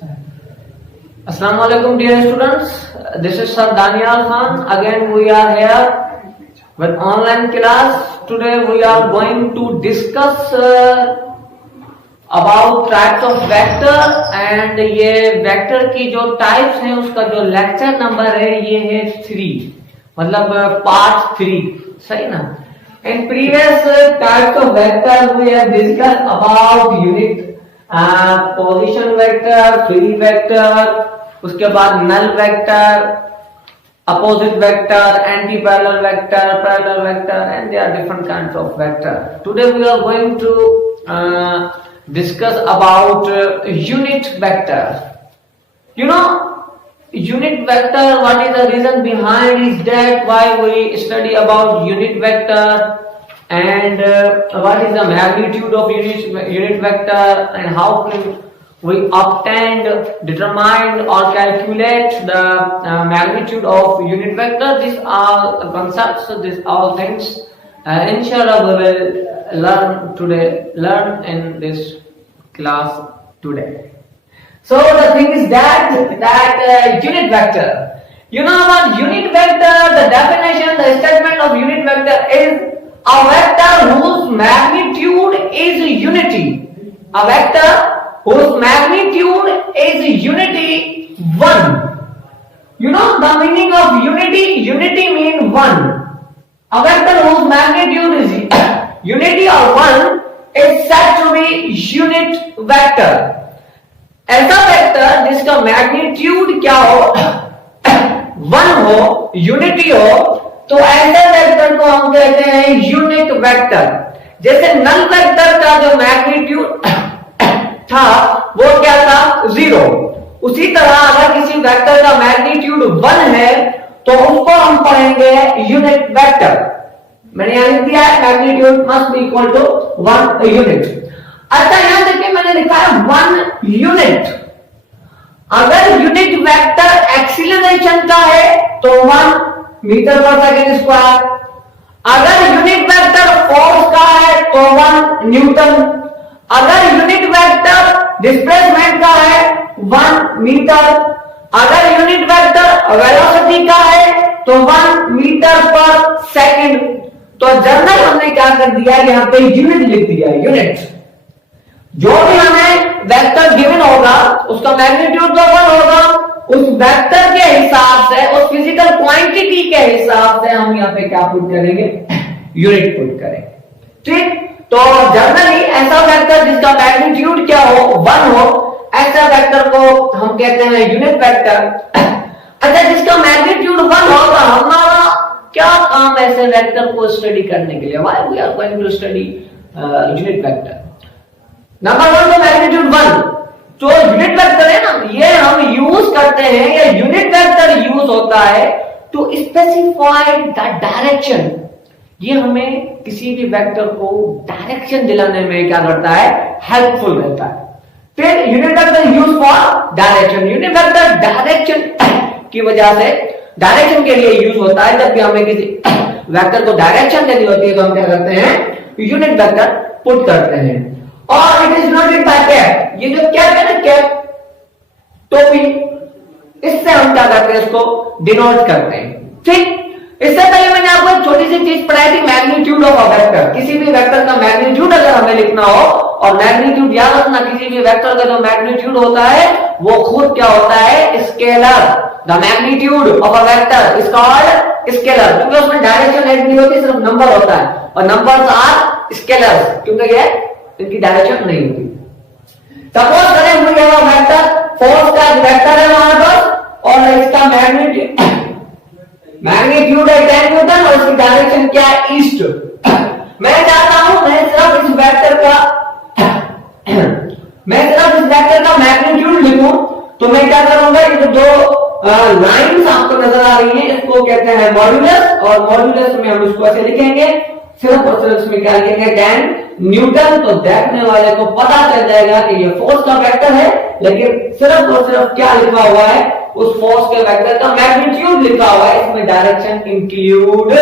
Assalamu alaikum dear students, this is Sir Daniel Khan. Again we are here with online class. Today we are going to discuss about types of vector and ये vector की जो types हैं उसका जो lecture number है ये है 3, मतलब पार्ट 3, सही ना। In previous types of vector we have discussed about unit position vector, free vector, उसके बाद null vector, opposite vector, anti parallel vector, parallel vector, and there are different kinds of vector. Today we are going to discuss about unit vector. You know, unit vector, what is the reason behind is that why we study about unit vector and what is the magnitude of unit vector and how can we obtain, determine or calculate the magnitude of unit vector. These are concepts, these all things inshallah we will learn in this class today. So the thing is that unit vector, you know about unit vector, the definition, the statement of unit vector is a vector whose magnitude is unity. A vector whose magnitude is unity 1. You know the meaning of unity? Unity means 1. A vector whose magnitude is unity or 1 is said to be unit vector. ऐसा vector जिसका magnitude क्या हो 1 हो, unity हो, तो ऐसे vector को हम कहते हैं यूनिट वेक्टर. जैसे नल वेक्टर का जो मैग्नीट्यूड था वो क्या था 0. उसी तरह अगर किसी वेक्टर का मैग्नीट्यूड 1 है तो उसको हम पढ़ेंगे यूनिट वेक्टर. मैंने यहां लिख दिया है magnitude must be equal to 1 unit. अच्छा यहां देखिए मैंने लिखा है 1 यूनिट. अगर यूनिट वेक्टर एक्सीलरेशन का है तो 1 मीटर पर सेकेंड स्क्वायर. अगर यूनिट वेक्टर फोर्स का है तो 1 न्यूटन. अगर यूनिट वेक्टर डिस्प्लेसमेंट का है 1 मीटर. अगर यूनिट वेक्टर वेलोसिटी का है तो 1 मीटर पर सेकंड. तो जनरल हमने क्या कर दिया है यहां पे यूनिट लिख दिया है. यूनिट जो भी हमें वेक्टर गिवन होगा उसका मैग्नीट्यूड तो 1 होगा. उस वेक्टर के हिसाब से, उस फिजिकल क्वांटिटी के हिसाब से हम यहाँ पे क्या पुट करेंगे यूनिट पुट करेंगे. ठीक. तो जनरली ऐसा वेक्टर जिसका मैग्नीट्यूड क्या हो 1 हो, ऐसा वेक्टर को हम कहते हैं यूनिट वेक्टर. अच्छा जिसका मैग्नीट्यूड 1 होगा, हमारा क्या काम ऐसे वेक्टर को स्टडी करने के लिए? Why we are going to study unit vector? Number 1 तो मैग्नीट्यूड 1. जो यूनिट वेक्टर है ना ये हम यूज करते हैं, ये यूनिट वेक्टर यूज होता है टू स्पेसिफाई द डायरेक्शन. ये हमें किसी भी वेक्टर को डायरेक्शन दिलाने में क्या करता है हेल्पफुल रहता है. फिर unit vector use for direction. Unit vector direction की वजह से डायरेक्शन के लिए यूज होता है. जब भी हमें किसी वेक्टर को डायरेक्शन देनी होती है तो हम क्या करते हैं यूनिट वेक्टर पुट करते हैं. और it is noted bye cap. ये जो कैप है ना, कैप टोपी, इससे हम क्या करते हैं इसको डिनोट करते हैं. ठीक. इससे पहले मैंने आपको एक छोटी सी चीज पढ़ाई थी मैग्नीट्यूड ऑफ अ वेक्टर. किसी भी वेक्टर का मैग्नीट्यूड अगर हमें लिखना हो, और मैग्नीट्यूड याद रखना किसी भी वेक्टर का जो मैग्नीट्यूड होता है वो खुद क्या होता है scalar. The magnitude of a vector is called scalar क्योंकि उसमें डायरेक्शन ऐड नहीं होती, सिर्फ नंबर होता है. और नंबर्स आर स्केलर्स क्योंकि ये इनकी डायरेक्शन नहीं होती. सपोज करें हम ये वेक्टर फोर्स का वेक्टर है हमारे पास और इसका मैग्नीट्यूड है 10 न्यूटन और इसकी डायरेक्शन क्या है ईस्ट. मैं चाहता हूं मैं सिर्फ इस वेक्टर का मैग्नीट्यूड लिखूं तो मैं क्या करूंगा, ये जो लाइंस आपको नजर आ रही हैं इसको कहते हैं मॉड्यूलस. और मॉड्यूलस में हम इसको ऐसे लिखेंगे, सिर्फ और सिर्फ इसमें क्या लिखेंगे 10 न्यूटन. तो देखने वाले को पता चल जाएगा कि ये फोर्स का वेक्टर है, लेकिन सिर्फ और सिर्फ क्या लिखा हुआ है उस फोर्स के वेक्टर का मैग्नीट्यूड लिखा हुआ है, इसमें डायरेक्शन इंक्लूड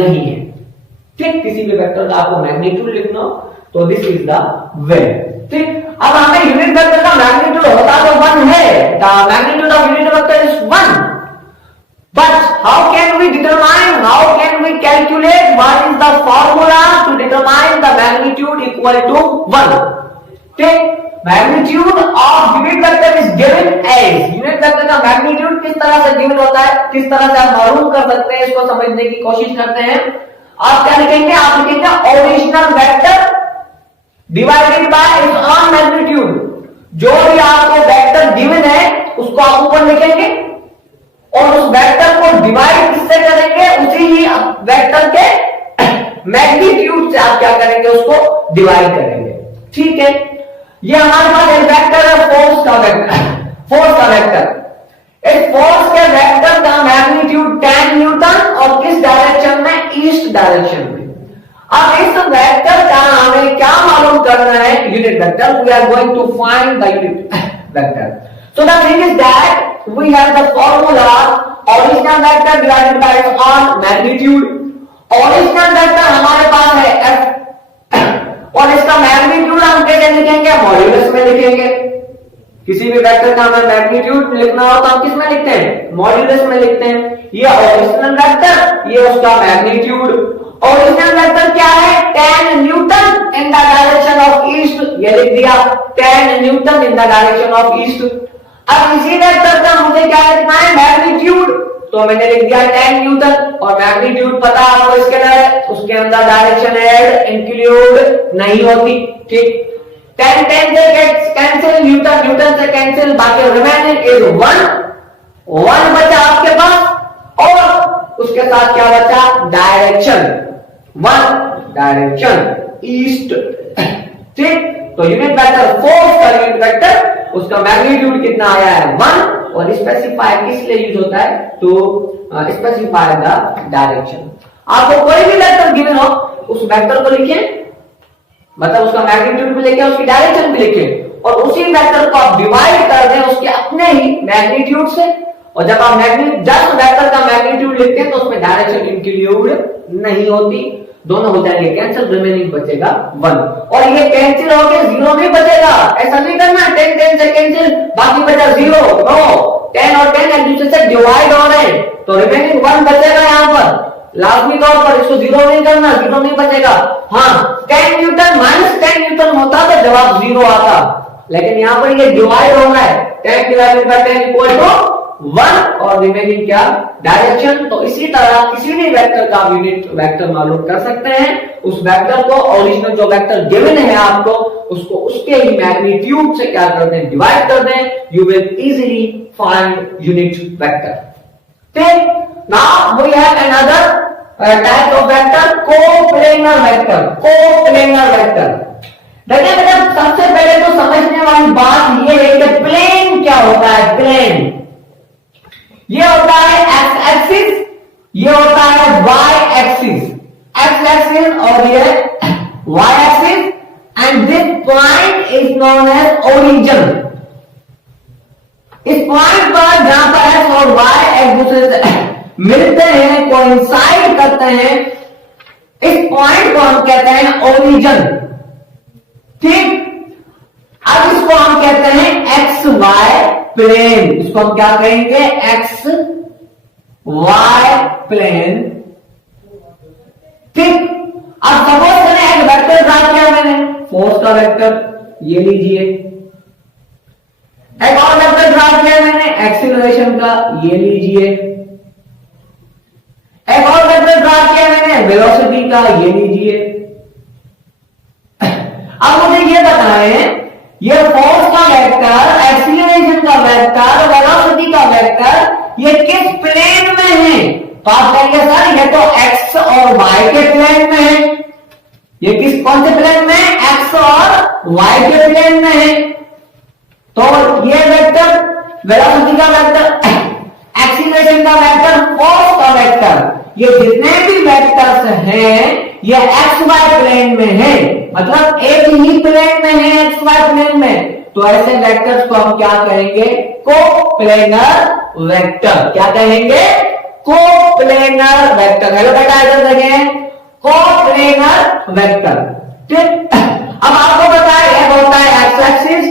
नहीं है. ठीक. किसी भी वेक्टर का आपको मैग्नीट्यूड लिखना हो तो दिस इज द वे. ठीक. अब हमें यूनिट वेक्टर का मैग्नीट्यूड होता तो 1 the magnitude of unit vector is 1. But how can we determine, how can we calculate what is the formula to determine the magnitude equal to 1? Okay, magnitude of unit vector is given as, unit vector का magnitude किस तरह से given होता है, किस तरह से आप मालूम कर सकते हैं, इसको समझने की कोशिश करते हैं। आप क्या लिखेंगे, आप लिखेंगे original vector divided by its own magnitude. जो भी आपको वेक्टर गिवन है उसको आप ऊपर लिखेंगे और उस वेक्टर को डिवाइड किससे करेंगे, उसी ही वेक्टर के मैग्नीट्यूड से आप क्या करेंगे, उसको डिवाइड करेंगे। ठीक है, ये हमारे पास एक वेक्टर है फोर्स का वेक्टर, फोर्स का वेक्टर। इस फोर्स के वेक्टर का मैग्नीट्यूड 10 न्यूटन और किस डायरेक्शन में, ईस्ट डायरेक्शन में। अब इस वेक्टर का हमें क्या मालूम करना है, unit vector. We are going to find the unit vector. So the thing is that we have the formula original vector divided by its own magnitude. Original vector हमारे पास है f और इसका मैग्नीट्यूड हम कैसे लिखेंगे, मॉड्यूलस में लिखेंगे। किसी भी वेक्टर का हमें मैग्नीट्यूड लिखना हो तो हम किस में लिखते हैं, मॉड्यूलस में लिखते हैं। ये ओरिजिनल वेक्टर, ये उसका मैग्नीट्यूड। ओरिजिनल वेक्टर क्या है, 10 Newton in the direction of east, ये लिख दिया 10 Newton in the direction of east. अब इसी वेक्टर का मुझे क्या लिखना है, मैग्नीट्यूड, तो मैंने लिख दिया 10 न्यूटन और मैग्नीट्यूड पता आपको इसके अंदर, उसके अंदर डायरेक्शन ऐड इंक्लूड नहीं होती। ठीक, 10 10 से कैंसिल, न्यूटन न्यूटन से कैंसिल, बाकी रिमेनिंग इज 1 बचा आपके पास और उसके साथ क्या बचा, डायरेक्शन, 1 डायरेक्शन ईस्ट। ठीक, तो यूनिट वेक्टर फोर्स का यूनिट वेक्टर, उसका मैग्नीट्यूड कितना आया है, 1। और स्पेसिफाई किस लिए यूज होता है, तो स्पेसिफाई द डायरेक्शन। आपको कोई भी वेक्टर गिवन हो, उस वेक्टर को लिखिए, मतलब उसका मैग्नीट्यूड भी लिखे, उसकी डायरेक्शन भी लिखे और उसी वेक्टर को आप डिवाइड कर दें उसके अपने ही मैग्नीट्यूड से। और जब आप जस्ट वेक्टर का मैग्नीट्यूड लिखते हैं तो उसमें डायरेक्शन इंक्लूड नहीं होती, दोनों हो जाएंगे कैंसिल, रिमेनिंग बचेगा 1। और ये कैंसिल होकर 0 नहीं बचेगा, ऐसा नहीं करना 10 10 से कैंसिल, बाकी बचा 0। नो, 10 और 10 एक दूसरे से डिवाइड हो रहे हैं तो रिमेनिंग 1 बचेगा। यहाँ पर लाजमी तौर पर इसको 0 नहीं करना, 0 नहीं बचेगा। हाँ, 10 न्यूटन माइनस 10 न्यूटन होता तो जवाब 0 आता, लेकिन यहाँ पर ये डिवाइड हो रहा है, 10 डिवाइडेड बाय 10 इक्वल टू 1 और रिमेनिंग क्या, डायरेक्शन। तो इसी तरह किसी भी वेक्टर का यूनिट वेक्टर मालूम कर सकते हैं। उस वेक्टर को, ओरिजिनल जो वेक्टर गिवन है आपको, उसको उसके ही मैग्नीट्यूड से क्या कर दें, डिवाइड कर दें, you will easily find unit vector. ठीक, now we have another type of vector, coplanar vector. Coplanar vector, देखिए बेटा, सबसे पहले तो समझने वाली बात ये है कि प्लेन क्या होता है। प्लेन ये होता है एक्स एक्सिस, ये होता है वाई एक्सिस, एक्स एक्सिस और ये Y axis, and this point is known as origin. इस पॉइंट पर जहां पर एक्स और वाई एक दूसरे से मिलते हैं, कोइंसाइड करते हैं, इस पॉइंट को हम कहते हैं ओरिजिन। ठीक, अब इसको हम कहते हैं एक्स वाई प्लेन, इसको हम क्या कहेंगे, एक्स वाई प्लेन। ठीक, अब सपोज करें एक वेक्टर ड्रा किया मैंने, फोर्स का वेक्टर, ये लीजिए। एक और वेक्टर ड्रा किया मैंने एक्सीलरेशन का, ये लीजिए। एक और वेक्टर ड्रा किया मैंने वेलोसिटी का, ये लीजिए। अब मुझे ये बताएं, ये फोर्स का वेक्टर, एक्सीलरेशन का वेक्टर, वेलोसिटी का वेक्टर, ये किस प्लेन में है? तो आप कहेंगे सर ये तो एक्स और वाई के प्लेन में है। ये किस, कौन से प्लेन में? एक्स और वाई के प्लेन में है। तो ये वेक्टर, वेलोसिटी का वेक्टर, एक्सीलरेशन का वेक्टर, फोर्स का वेक्टर, ये जितने भी वेक्टर्स हैं ये एक्स वाई प्लेन में है, मतलब एक ही प्लेन में है, एक्स वाई प्लेन में। तो ऐसे वेक्टर्स को हम क्या कहेंगे? Coplanar vector. क्या कहेंगे? Coplanar vector. हेलो बेटा, इधर देखें, कोप्लेनर वेक्टर। ठीक, अब आपको बताया एक होता है एक्स एक्सिस,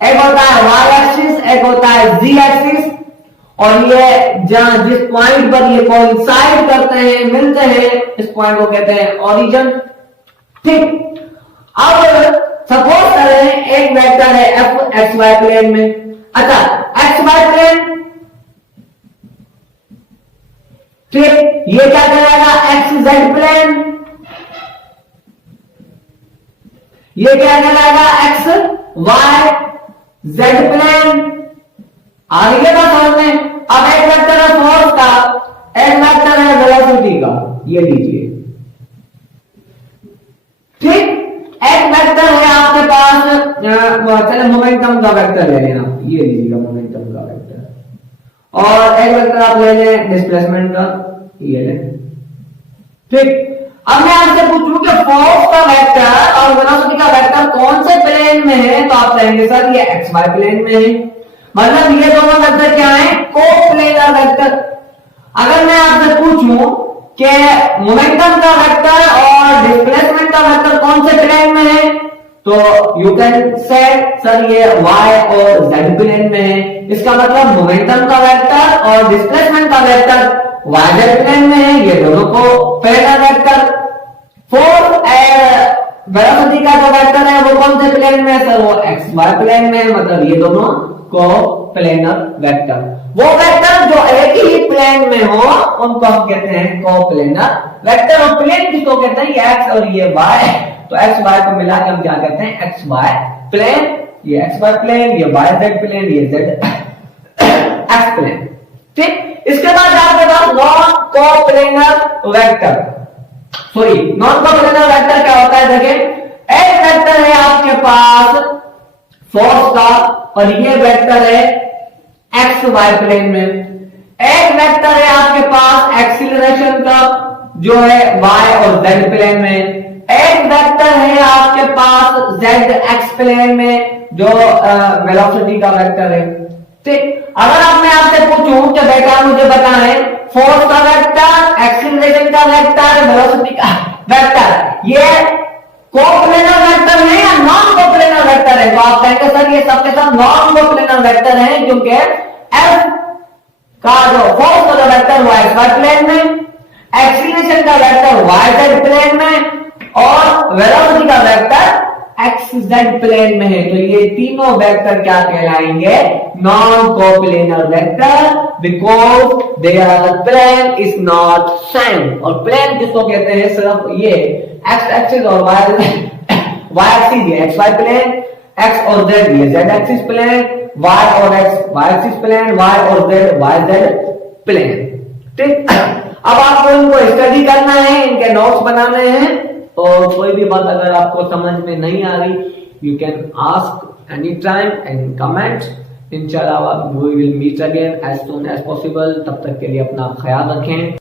एक होता है वाई एक्सिस, एक होता है z एक्सिस, और ये जहां जिस पॉइंट पर ये कोइंसाइड करते हैं, मिलते हैं, इस पॉइंट को कहते हैं ओरिजिन। ठीक, अब सपोज करें एक वेक्टर है f एक्स वाई प्लेन में। अच्छा, एक्स वाई प्लेन, ठीक, ये क्या कहलाएगा, एक्स जेड प्लेन, ये क्या कहलाएगा, एक्स वाई जेड प्लेन। आगे बात समझ में। अब एक वेक्टर है फोर्स का, एक वेक्टर है वेलोसिटी का, ये लीजिए। ठीक, एक वेक्टर है आपके पास, चले मोमेंटम का वेक्टर ले लेना, ये लीजिएगा मोमेंटम का वेक्टर, और एक वेक्टर आप ले लें डिस्प्लेसमेंट का, ये ले। ठीक, अब मैं आपसे पूछूं कि फोर्स का वेक्टर और वेलोसिटी का वेक्टर कौन से प्लेन में है, तो आप कहेंगे सर ये एक्स वाई प्लेन में है। मतलब ये दोनों वेक्टर क्या है, कोप्लेनर वेक्टर। अगर मैं आपसे पूछूं कि मोमेंटम का वेक्टर और डिस्प्लेसमेंट का वेक्टर कौन से प्लेन में है, तो यू कैन से सर ये y और z प्लेन में है। इसका मतलब मोमेंटम का वेक्टर और डिस्प्लेसमेंट का वेक्टर y z प्लेन में है, ये दोनों को planar vector. Force and velocity का जो वेक्टर है वो कौन से प्लेन में है, सर वो एक्स वाई प्लेन में है। मतलब ये दोनों को प्लेनर वेक्टर। वो वेक्टर जो एक ही प्लेन में हो उनको हम कहते हैं कोप्लेनर वेक्टर। और प्लेन किसको कहते हैं, ये एक्स और ये वाई, तो एक्स वाई को मिला के हम क्या कहते हैं, एक्स वाई प्लेन। ये एक्स वाई प्लेन, ये वाई जेड प्लेन, ये जेड एक्स प्लेन। ठीक, इसके बाद आपके पास non coplanar vector. Sorry, non coplanar vector क्या होता है, देखिए एक वेक्टर है आपके पास फोर्स का, और ये वेक्टर है एक्स वाई प्लेन में। एक वेक्टर है आपके पास एक्सीलरेशन का, जो है वाई और जेड प्लेन में। एक वेक्टर है आपके पास जेड एक्स प्लेन में, जो वेलोसिटी का वेक्टर है। ठीक, अगर अब मैं आपसे पूछूं कि बेटा मुझे बताएं फोर्स का वेक्टर, एक्सीलरेशन का वेक्टर, वेलोसिटी का वेक्टर, ये कोप्लेनर वेक्टर है या नॉन कोप्लेनर वेक्टर है, तो आप कहेंगे सर ये सबके सब नॉन कोप्लेनर वेक्टर है, क्योंकि एफ का जो फोर्स का वेक्टर वो एक्स वाई प्लेन में, एक्सीलरेशन का वेक्टर वाई जेड प्लेन में, और वेलोसिटी का वेक्टर एक्स जेड प्लेन में है। तो ये तीनों वेक्टर क्या कहलाएंगे, non coplanar vector, because their plane is not same. और प्लेन किसको कहते हैं, सिर्फ ये एक्स एक्सिस और वाई एक्सिस, ये एक्स वाई प्लेन, एक्स और जेड ये जेड एक्सिस प्लेन, वाई और X Y axis plane, Y और जेड वाई जेड प्लेन। ठीक, अब आपको इनको स्टडी करना है, इनके नोट्स बनाने हैं, और कोई भी बात अगर आपको समझ में नहीं आ रही, you can ask any time and comment. इंशाल्लाह we will meet again as soon as possible. तब तक के लिए अपना ख्याल रखें।